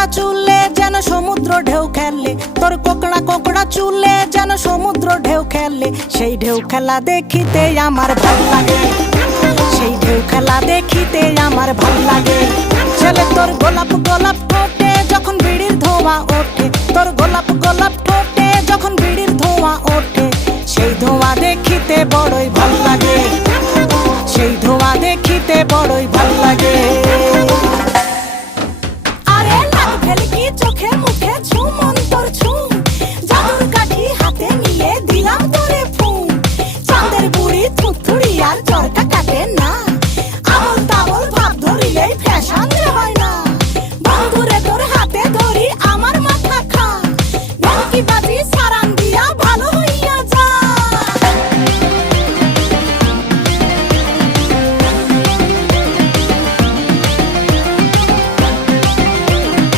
কোকড়া চুলে যেন সমুদ্র ঢেউ খেলে, তোর কোকড়া কোকড়া চুলে যেন সমুদ্র ঢেউ খেলে। সেই ঢেউ খেলা দেখিতে আমার ভাল লাগে, সেই ঢেউ খেলা দেখিতে আমার ভাল লাগে। ছেলে তোর গোলাপ গোলাপ ঠোঁটে যখন বিড়ির ধোঁয়া ওঠে, তোর গোলাপ গোলাপ ঠোঁটে যখন বিড়ির ধোঁয়া ওঠে, সেই ধোঁয়া দেখিতে বড়ই ভাল লাগে, সেই ধোঁয়া দেখিতে বড়ই ভাল লাগে। আরে লাল ভেলকি চোখে মুখে ঝুমন